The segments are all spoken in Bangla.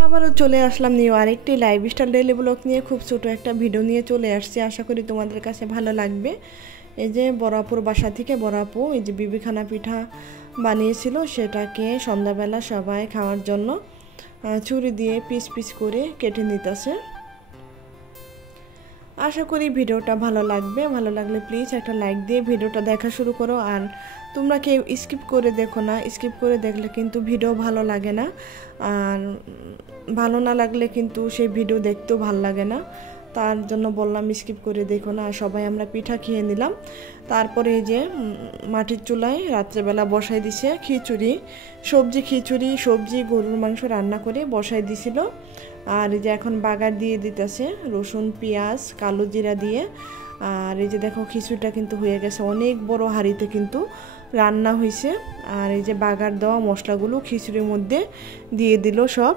আবারও চলে আসলাম নিউ আরেকটি লাইফস্টাইল ডেইলি ব্লগ নিয়ে। খুব ছোট একটা ভিডিও নিয়ে চলে আসছি, আশা করি তোমাদের কাছে ভালো লাগবে। এই যে বড়াপুর বাসা থেকে বড়াপু এই যে বিবিখানা পিঠা বানিয়েছিল, সেটাকে সন্ধ্যাবেলা সবাই খাওয়ার জন্য ছুরি দিয়ে পিস পিস করে কেটে নিতেছে। আশা করি ভিডিওটা ভালো লাগবে। ভালো লাগলে প্লিজ একটা লাইক দিয়ে ভিডিওটা দেখা শুরু করো। আর তোমরা কেউ স্কিপ করে দেখো না, স্কিপ করে দেখলে কিন্তু ভিডিও ভালো লাগে না, আর ভালো না লাগলে কিন্তু সেই ভিডিও দেখতেও ভালো লাগে না। তার জন্য বললাম স্কিপ করে দেখো না। আর সবাই আমরা পিঠা খেয়ে নিলাম। তারপরে এই যে মাটির চুলায় রাত্রেবেলা বসাই দিছে খিচুড়ি, সবজি গরুর মাংস রান্না করে বসাই দিছিল। আর এই যে এখন বাগার দিয়ে দিতেছে রসুন পেঁয়াজ কালো জিরা দিয়ে। আর এই যে দেখো খিচুড়িটা কিন্তু হয়ে গেছে, অনেক বড় হাঁড়িতে কিন্তু রান্না হয়েছে। আর এই যে বাগার দেওয়া মশলাগুলো খিচুড়ির মধ্যে দিয়ে দিল সব।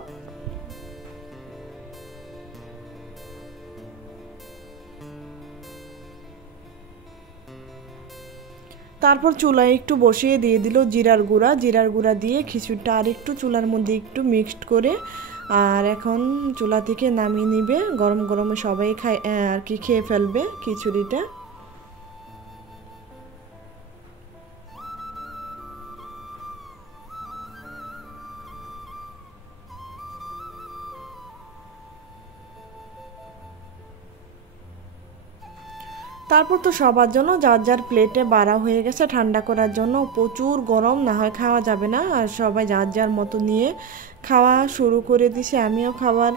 তারপর চুলায় একটু বসিয়ে দিয়ে দিল জিরার গুঁড়া দিয়ে খিচুড়িটা আর একটু চুলার মধ্যে একটু মিক্সড করে। আর এখন চুলা থেকে নামিয়ে নিবে, গরম গরমে সবাই খায় আর কি খেয়ে ফেলবে খিচুড়িটা। তারপর তো সবার জন্য যার যার প্লেটে বাড়া হয়ে গেছে ঠান্ডা করার জন্য। প্রচুর গরম, না হয় খাওয়া যাবে না। আর সবাই যার যার মতো নিয়ে খাওয়া শুরু করে দিছে। আমিও খাবার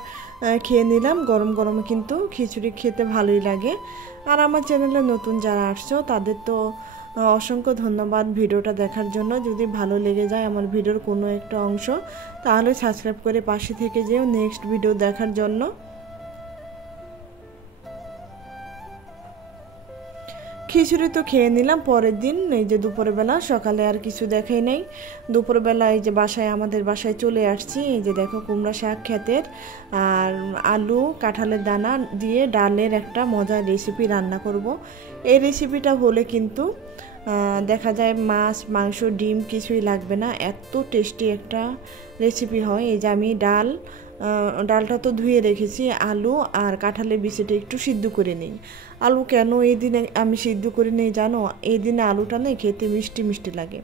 খেয়ে নিলাম। গরম গরমে কিন্তু খিচুড়ি খেতে ভালোই লাগে। আর আমার চ্যানেলে নতুন যারা আসছো তাদের তো অসংখ্য ধন্যবাদ ভিডিওটা দেখার জন্য। যদি ভালো লেগে যায় আমার ভিডিওর কোনো একটা অংশ, তাহলে সাবস্ক্রাইব করে পাশে থেকে যেও নেক্সট ভিডিও দেখার জন্য। খিচুড়ি তো খেয়ে নিলাম। পরের দিন এই যে দুপুরবেলা, সকালে আর কিছু দেখাই নাই। দুপুরবেলা এই যে আমাদের বাসায় চলে আসছি। এই যে দেখো কুমড়া শাক ক্ষেতের আর আলু কাঁঠালের দানা দিয়ে ডালের একটা মজার রেসিপি রান্না করব। এই রেসিপিটা হলে কিন্তু দেখা যায় মাছ মাংস ডিম কিছুই লাগবে না, এত টেস্টি একটা রেসিপি হয়। এই যে আমি ডালটা তো ধুয়ে রেখেছি, আলু আর কাঁঠালের বিচিটা একটু সিদ্ধ করে নিই। আলু কেন এই দিনে আমি সিদ্ধ করে নিই জানো? এই দিনে আলুটা নেই খেতে মিষ্টি মিষ্টি লাগে।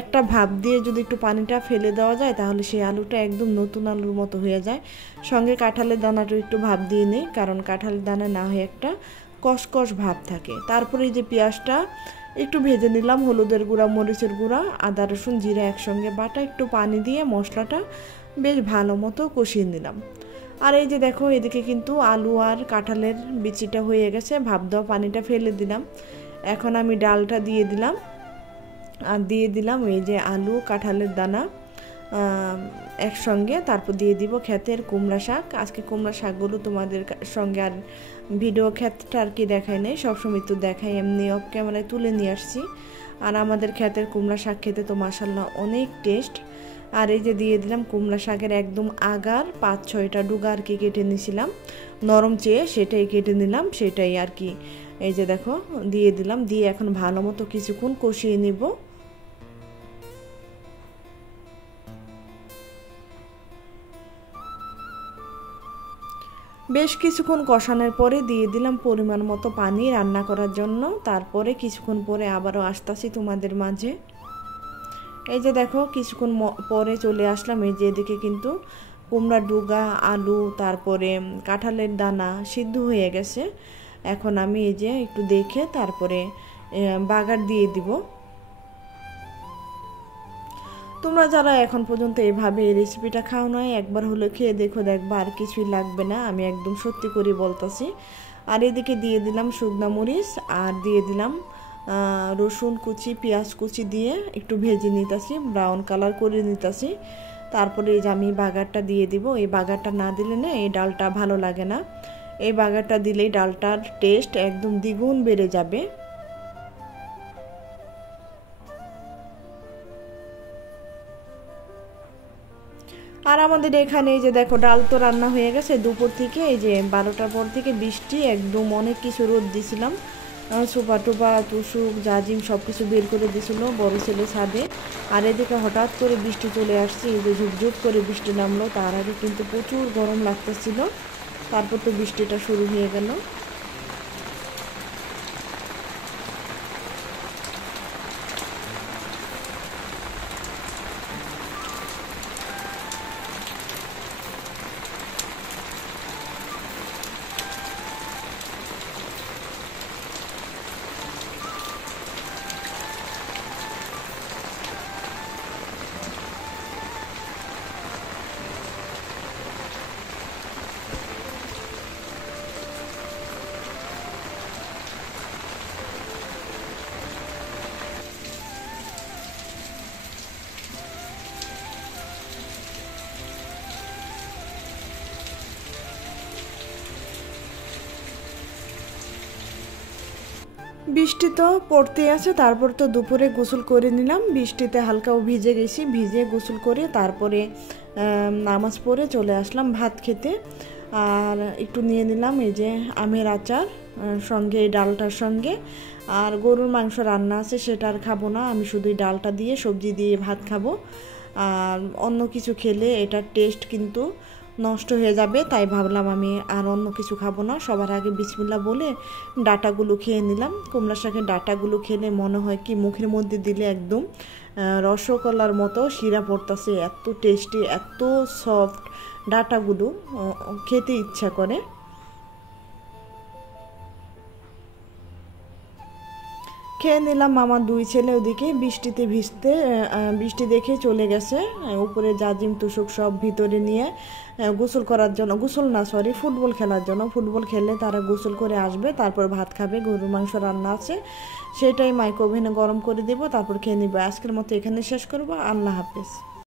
একটা ভাপ দিয়ে যদি একটু পানিটা ফেলে দেওয়া যায় তাহলে সেই আলুটা একদম নতুন আলুর মতো হয়ে যায়। সঙ্গে কাঁঠালের দানাটা একটু ভাপ দিয়ে নিই, কারণ কাঁঠালের দানা না হয়ে একটা কসকস ভাব থাকে। তারপরে এই যে পেঁয়াজটা একটু ভেজে নিলাম, হলুদের গুঁড়া মরিচের গুঁড়া আদা রসুন জিরা একসঙ্গে বাটা, একটু পানি দিয়ে মশলাটা বেশ ভালো মতো কষিয়ে নিলাম। আর এই যে দেখো এদিকে কিন্তু আলু আর কাঁঠালের বিচিটা হয়ে গেছে, ভাপ দেওয়া পানিটা ফেলে দিলাম। এখন আমি ডালটা দিয়ে দিলাম, আর দিয়ে দিলাম এই যে আলু কাঁঠালের দানা একসঙ্গে। তারপর দিয়ে দিব ক্ষেতের কুমড়া শাক। আজকে কুমড়া শাকগুলো তোমাদের সঙ্গে আর ভিডিও ক্ষেতটা আর কি দেখাই নাই, সবসময় তো দেখাই, এমনি অফ ক্যামেরায় তুলে নিয়ে আসছি। আর আমাদের ক্ষেতের কুমড়া শাক খেতে তো মাশাল্লাহ অনেক টেস্ট। আর এই যে দিয়ে দিলাম কুমড়া শাকের একদম আগার 5-6টা ডুগা আর কি কেটে নিয়েছিলাম নরম চেয়ে, সেটাই কেটে নিলাম, সেটাই আর কি এই যে দেখো দিয়ে দিলাম। দিয়ে এখন ভালো মতো কিছুক্ষণ কষিয়ে নিব। বেশ কিছুক্ষণ কষানোর পরে দিয়ে দিলাম পরিমাণ মতো পানি রান্না করার জন্য। তারপরে কিছুক্ষণ পরে আবারও আসতেছি তোমাদের মাঝে। এই যে দেখো কিছুক্ষণ পরে চলে আসলাম। এই যে এদিকে কিন্তু কুমড়া ডুগা আলু তারপরে কাঁঠালের দানা সিদ্ধ হয়ে গেছে। এখন আমি এই যে একটু দেখে তারপরে বাগার দিয়ে দিব। তোমরা যারা এখন পর্যন্ত এভাবে এই রেসিপিটা খাও নয়, একবার হলে খেয়ে দেখো, দেখবা আর কিছুই লাগবে না, আমি একদম সত্যি করে বলতেছি। আর এদিকে দিয়ে দিলাম শুকনা মরিচ আর দিয়ে দিলাম রসুন কুচি পেঁয়াজ কুচি দিয়ে একটু ভেজে নিতেছি, ব্রাউন কালার করে নিতেছি। তারপরে এই যে আমি বাগারটা দিয়ে দিব। এই বাগারটা না দিলে না এই ডালটা ভালো লাগে না, এই বাগারটা দিলেই ডালটার টেস্ট একদম দ্বিগুণ বেড়ে যাবে। আর আমাদের এখানে এই যে দেখো ডাল তো রান্না হয়ে গেছে দুপুর থেকে। এই যে 12টার পর থেকে বৃষ্টি, একদম অনেক কিছু রোদ দিছিলাম, সোফা টোপা তুসুক জাজিম সব কিছু বের করে দিয়েছিল বড় ছেলে ছাদে। আর এদিকে হঠাৎ করে বৃষ্টি চলে আসছে, এই যে ঝুপঝুপ করে বৃষ্টি নামলো। তার আগে কিন্তু প্রচুর গরম লাগতেছিল, তারপর তো বৃষ্টিটা শুরু হয়ে গেল। বৃষ্টি তো পড়তেই আছে, তারপর তো দুপুরে গোসল করে নিলাম। বৃষ্টিতে হালকাও ভিজে গেছি, ভিজে গোসল করে তারপরে নামাজ পড়ে চলে আসলাম ভাত খেতে। আর একটু নিয়ে নিলাম এই যে আমের আচার সঙ্গে এই ডালটার সঙ্গে। আর গরুর মাংস রান্না আছে, সেটা আর খাবো না, আমি শুধু এই ডালটা দিয়ে সবজি দিয়ে ভাত খাবো। আর অন্য কিছু খেলে এটার টেস্ট কিন্তু নষ্ট হয়ে যাবে, তাই ভাবলাম আমি আর অন্য কিছু খাবো না। সবার আগে বিসমিল্লাহ বলে ডাটাগুলো খেয়ে নিলাম। কুমড়া শাকের ডাটাগুলো খেলে মনে হয় কি মুখের মধ্যে দিলে একদম রসগোল্লার মতো শিরা পড়তেছে, এত টেস্টি, এত সফট ডাটাগুলো, খেতে ইচ্ছা করে। খেয়ে নিলাম। আমার দুই ছেলে ওদিকে বৃষ্টিতে ভিজতে বৃষ্টি দেখে চলে গেছে উপরে জাজিম তুষক সব ভিতরে নিয়ে গোসল করার জন্য, গোসল না সরি ফুটবল খেলার জন্য। ফুটবল খেললে তারা গোসল করে আসবে, তারপর ভাত খাবে। গরুর মাংস রান্না আছে, সেটাই মাইক্রো ওভেনে গরম করে দেবো, তারপর খেয়ে নিবে। আজকের মতো এখানে শেষ করবো। আল্লাহ হাফেজ।